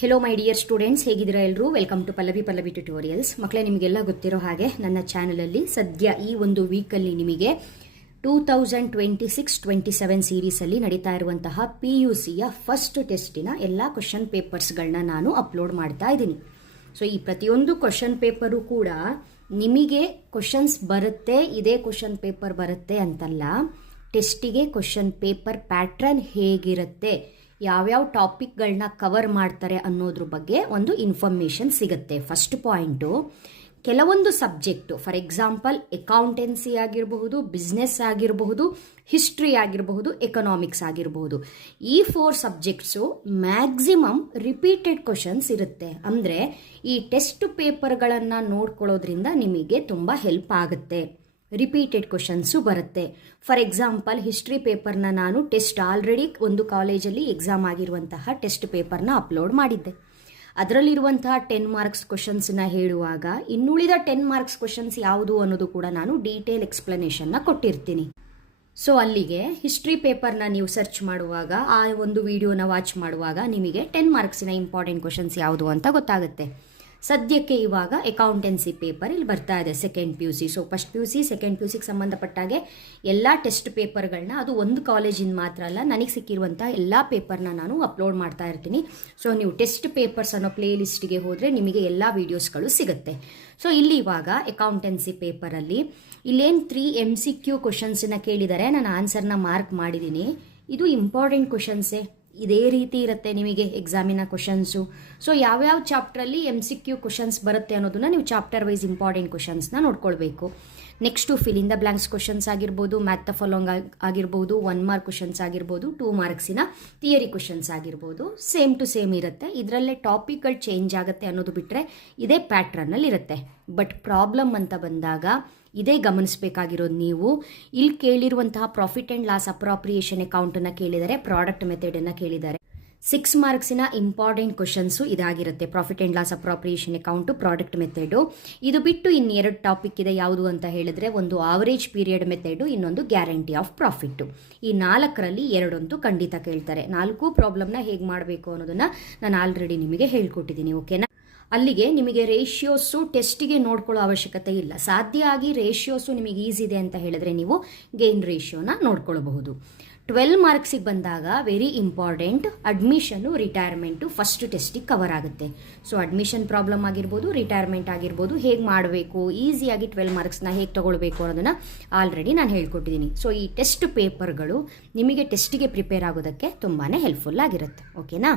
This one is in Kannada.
ಹೆಲೋ ಮೈ ಡಿಯರ್ ಸ್ಟೂಡೆಂಟ್ಸ್, ಹೇಗಿದ್ದೀರಾ ಎಲ್ಲರೂ? Welcome to Pallavi tutorials. ಮಕ್ಕಳೇ, ನಿಮಗೆಲ್ಲ ಗೊತ್ತಿರೋ ಹಾಗೆ ನನ್ನ ಚಾನಲಲ್ಲಿ ಸದ್ಯ ಈ ಒಂದು ವೀಕಲ್ಲಿ ನಿಮಗೆ 2026-27 ಸೀರೀಸಲ್ಲಿ ನಡೀತಾ ಇರುವಂತಹ PUCಯ ಫಸ್ಟ್ ಟೆಸ್ಟಿನ ಎಲ್ಲ ಕ್ವಶನ್ ಪೇಪರ್ಸ್ಗಳನ್ನ ನಾನು ಅಪ್ಲೋಡ್ ಮಾಡ್ತಾ ಇದ್ದೀನಿ. ಸೊ ಈ ಪ್ರತಿಯೊಂದು ಕ್ವಶನ್ ಪೇಪರು ಕೂಡ ನಿಮಗೆ ಕ್ವಶನ್ಸ್ ಬರುತ್ತೆ, ಇದೇ ಕ್ವಶನ್ ಪೇಪರ್ ಬರುತ್ತೆ ಅಂತಲ್ಲ, ಟೆಸ್ಟಿಗೆ ಕ್ವಶನ್ ಪೇಪರ್ ಪ್ಯಾಟ್ರನ್ ಹೇಗಿರುತ್ತೆ, ಯಾವ್ಯಾವ ಟಾಪಿಕ್ಗಳನ್ನ ಕವರ್ ಮಾಡ್ತಾರೆ ಅನ್ನೋದ್ರ ಬಗ್ಗೆ ಒಂದು ಇನ್ಫಾರ್ಮೇಷನ್ ಸಿಗುತ್ತೆ. ಫಸ್ಟ್ ಪಾಯಿಂಟು, ಕೆಲವೊಂದು ಸಬ್ಜೆಕ್ಟು, ಫಾರ್ ಎಕ್ಸಾಂಪಲ್ ಅಕೌಂಟೆನ್ಸಿ ಆಗಿರಬಹುದು, ಬಿಸ್ನೆಸ್ ಆಗಿರಬಹುದು, ಹಿಸ್ಟ್ರಿ ಆಗಿರಬಹುದು, ಎಕನಾಮಿಕ್ಸ್ ಆಗಿರಬಹುದು, ಈ 4 ಸಬ್ಜೆಕ್ಟ್ಸು ಮ್ಯಾಕ್ಸಿಮಮ್ ರಿಪೀಟೆಡ್ ಕ್ವಶನ್ಸ್ ಇರುತ್ತೆ. ಅಂದರೆ ಈ ಟೆಸ್ಟ್ ಪೇಪರ್ಗಳನ್ನು ನೋಡ್ಕೊಳ್ಳೋದ್ರಿಂದ ನಿಮಗೆ ತುಂಬ ಹೆಲ್ಪ್ ಆಗುತ್ತೆ. ರಿಪೀಟೆಡ್ ಕ್ವಶನ್ಸು ಬರುತ್ತೆ. ಫಾರ್ ಎಕ್ಸಾಂಪಲ್ ಹಿಸ್ಟ್ರಿ ಪೇಪರ್ನ ನಾನು ಟೆಸ್ಟ್ ಆಲ್ರೆಡಿ ಒಂದು ಕಾಲೇಜಲ್ಲಿ ಎಕ್ಸಾಮ್ ಆಗಿರುವಂತಹ ಟೆಸ್ಟ್ ಪೇಪರ್ನ ಅಪ್ಲೋಡ್ ಮಾಡಿದ್ದೆ. ಅದರಲ್ಲಿರುವಂತಹ 10 ಮಾರ್ಕ್ಸ್ ಕ್ವಶನ್ಸ್ನ ಹೇಳುವಾಗ ಇನ್ನುಳಿದ 10 ಮಾರ್ಕ್ಸ್ ಕ್ವಶನ್ಸ್ ಯಾವುದು ಅನ್ನೋದು ಕೂಡ ನಾನು ಡೀಟೇಲ್ ಎಕ್ಸ್ಪ್ಲನೇಷನ್ನ ಕೊಟ್ಟಿರ್ತೀನಿ. ಸೊ ಅಲ್ಲಿಗೆ ಹಿಸ್ಟ್ರಿ ಪೇಪರ್ನ ನೀವು ಸರ್ಚ್ ಮಾಡುವಾಗ, ಆ ಒಂದು ವಿಡಿಯೋನ ವಾಚ್ ಮಾಡುವಾಗ ನಿಮಗೆ 10 ಮಾರ್ಕ್ಸಿನ ಇಂಪಾರ್ಟೆಂಟ್ ಕ್ವಶನ್ಸ್ ಯಾವುದು ಅಂತ ಗೊತ್ತಾಗುತ್ತೆ. ಸದ್ಯಕ್ಕೆ ಇವಾಗ ಅಕೌಂಟೆನ್ಸಿ ಪೇಪರ್ ಇಲ್ಲಿ ಬರ್ತಾ ಇದೆ, second PUC. So first PUC, second PUCಗೆ ಸಂಬಂಧಪಟ್ಟಾಗೆ ಎಲ್ಲ ಟೆಸ್ಟ್ ಪೇಪರ್ಗಳನ್ನ, ಅದು ಒಂದು ಕಾಲೇಜಿನ ಮಾತ್ರ ಅಲ್ಲ, ನನಗೆ ಸಿಕ್ಕಿರುವಂಥ ಎಲ್ಲ ಪೇಪರ್ನ ನಾನು ಅಪ್ಲೋಡ್ ಮಾಡ್ತಾ ಇರ್ತೀನಿ. ಸೊ ನೀವು ಟೆಸ್ಟ್ ಪೇಪರ್ಸ್ ಅನ್ನೋ ಪ್ಲೇ ಲಿಸ್ಟ್ಗೆ ಹೋದರೆ ನಿಮಗೆ ಎಲ್ಲ ವೀಡಿಯೋಸ್ಗಳು ಸಿಗುತ್ತೆ. ಸೊ ಇಲ್ಲಿ ಇವಾಗ ಅಕೌಂಟೆನ್ಸಿ ಪೇಪರಲ್ಲಿ ಇಲ್ಲೇನು 3 MCQ ಕ್ವಶನ್ಸನ್ನ ಕೇಳಿದ್ದಾರೆ, ನಾನು ಆನ್ಸರ್ನ ಮಾರ್ಕ್ ಮಾಡಿದ್ದೀನಿ. ಇದು ಇಂಪಾರ್ಟೆಂಟ್ ಕ್ವಶನ್ಸೇ, ಇದೇ ರೀತಿ ಇರುತ್ತೆ ನಿಮಗೆ ಎಕ್ಸಾಮಿನ ಕ್ವಶನ್ಸು. ಸೊ ಯಾವ್ಯಾವ ಚಾಪ್ಟ್ರಲ್ಲಿ MCQ ಕ್ವಶನ್ಸ್ ಬರುತ್ತೆ ಅನ್ನೋದನ್ನ ನೀವು ಚಾಪ್ಟರ್ ವೈಸ್ ಇಂಪಾರ್ಟೆಂಟ್ ಕ್ವಶನ್ಸ್ನ ನೋಡ್ಕೊಳ್ಬೇಕು. Next fill in the blanks questions ಆಗಿರ್ಬೋದು, ಮ್ಯಾಥ್ ದ ಫಾಲೋಯಿಂಗ್ ಆಗಿರ್ಬೋದು, 1 ಮಾರ್ಕ್ ಕ್ವಶನ್ಸ್ ಆಗಿರ್ಬೋದು, 2 ಮಾರ್ಕ್ಸಿನ ಥಿಯರಿ ಕ್ವಶನ್ಸ್ ಆಗಿರ್ಬೋದು, ಸೇಮ್ ಟು ಸೇಮ್ ಇರುತ್ತೆ. ಇದರಲ್ಲೇ ಟಾಪಿಕ್ಗಳು ಚೇಂಜ್ ಆಗುತ್ತೆ ಅನ್ನೋದು ಬಿಟ್ಟರೆ ಇದೇ ಪ್ಯಾಟ್ರನ್ನಲ್ಲಿ ಇರುತ್ತೆ. ಬಟ್ ಪ್ರಾಬ್ಲಮ್ ಅಂತ ಬಂದಾಗ ಇದೇ ಗಮನಿಸಬೇಕಾಗಿರೋದು, ನೀವು ಇಲ್ಲಿ ಕೇಳಿರುವಂತಹ ಪ್ರಾಫಿಟ್ ಆ್ಯಂಡ್ ಲಾಸ್ ಅಪ್ರಾಪ್ರಿಯೇಷನ್ ಅಕೌಂಟನ್ನು ಕೇಳಿದರೆ, ಪ್ರಾಡಕ್ಟ್ ಮೆಥಡನ್ನು ಕೇಳಿದ್ದಾರೆ. 6 ಮಾರ್ಕ್ಸಿನ ಇಂಪಾರ್ಟೆಂಟ್ ಕ್ವಶನ್ಸು ಇದಾಗಿರುತ್ತೆ. Profit and loss appropriation account, product method. ಇದು ಬಿಟ್ಟು ಇನ್ನೆರಡು ಟಾಪಿಕ್ ಇದೆ. ಯಾವುದು ಅಂತ ಹೇಳಿದ್ರೆ, ಒಂದು ಆವರೇಜ್ ಪೀರಿಯಡ್ ಮೆಥಡು, ಇನ್ನೊಂದು ಗ್ಯಾರಂಟಿ ಆಫ್ ಪ್ರಾಫಿಟ್ಟು. ಈ 4ರಲ್ಲಿ 2 ಖಂಡಿತ ಕೇಳ್ತಾರೆ. 4 ಪ್ರಾಬ್ಲಮ್ನ ಹೇಗೆ ಮಾಡಬೇಕು ಅನ್ನೋದನ್ನು ನಾನು ಆಲ್ರೆಡಿ ನಿಮಗೆ ಹೇಳ್ಕೊಟ್ಟಿದ್ದೀನಿ. ಓಕೆನಾ? ಅಲ್ಲಿಗೆ ನಿಮಗೆ ರೇಷಿಯೋಸು ಟೆಸ್ಟಿಗೆ ನೋಡ್ಕೊಳ್ಳೋ ಅವಶ್ಯಕತೆ ಇಲ್ಲ. ಸಾಧ್ಯ ಆಗಿ ರೇಷಿಯೋಸು ನಿಮಗೆ ಈಸಿ ಇದೆ ಅಂತ ಹೇಳಿದ್ರೆ ನೀವು ಗೇನ್ ರೇಷಿಯೋನ ನೋಡ್ಕೊಳ್ಬಹುದು. 12 ಮಾರ್ಕ್ಸಿಗೆ ಬಂದಾಗ ವೆರಿ ಇಂಪಾರ್ಟೆಂಟ್, ಅಡ್ಮಿಷನ್ನು, ರಿಟೈರ್ಮೆಂಟು ಫಸ್ಟ್ ಟೆಸ್ಟಿಗೆ ಕವರ್ ಆಗುತ್ತೆ. ಸೊ ಅಡ್ಮಿಷನ್ ಪ್ರಾಬ್ಲಮ್ ಆಗಿರ್ಬೋದು, ರಿಟೈರ್ಮೆಂಟ್ ಆಗಿರ್ಬೋದು, ಹೇಗೆ ಮಾಡಬೇಕು, ಈಸಿಯಾಗಿ 12 ಮಾರ್ಕ್ಸ್ನ ಹೇಗೆ ತೊಗೊಳ್ಬೇಕು ಅನ್ನೋದನ್ನು ಆಲ್ರೆಡಿ ನಾನು ಹೇಳ್ಕೊಟ್ಟಿದ್ದೀನಿ. ಸೊ ಈ ಟೆಸ್ಟ್ ಪೇಪರ್ಗಳು ನಿಮಗೆ ಟೆಸ್ಟಿಗೆ ಪ್ರಿಪೇರ್ ಆಗೋದಕ್ಕೆ ತುಂಬಾ ಹೆಲ್ಪ್ಫುಲ್ ಆಗಿರುತ್ತೆ. ಓಕೆನಾ?